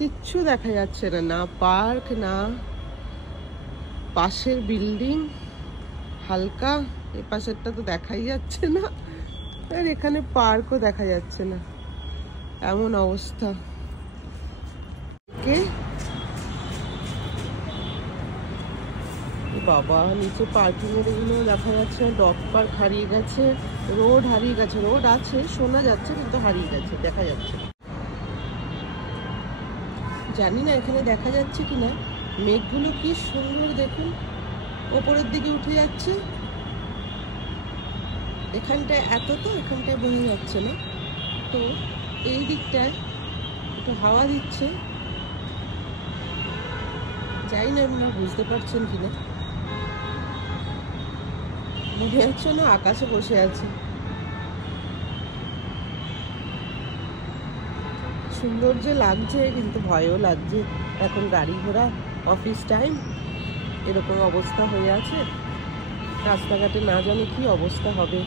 কিচ্ছু দেখা যাচ্ছে না, না পার্ক না পাশের বিল্ডিং। হালকা এ পাশেরটা তো দেখাই যাচ্ছে না, আর এখানে পার্কও দেখা যাচ্ছে না, এমন অবস্থা। কে বাবা, নিচে পার্কিং এর এগুলো দেখা যাচ্ছে। ডগ পার্ক হারিয়ে গেছে, রোড হারিয়ে গেছে। রোড আছে, শোনা যাচ্ছে, কিন্তু হারিয়ে গেছে, দেখা যাচ্ছে। জানি না এখানে দেখা যাচ্ছে কিনা। মেঘগুলো কি সুন্দর দেখুন, ওপরের দিকে উঠে যাচ্ছে। এখানটায় এত তো এখানটায় বোঝা যাচ্ছে না, তো এই দিকটায় একটু হাওয়া দিচ্ছে। জানি না আপনারা বুঝতে পারছেন কিনা, মনে হচ্ছে না আকাশে বসে আছে। সুন্দর যে লাগছে, কিন্তু ভয়ও লাগছে। এখন গাড়ি ঘোড়া, অফিস টাইম, এরকম অবস্থা হয়ে আছে। রাস্তাঘাটে না জানি কি অবস্থা হবে।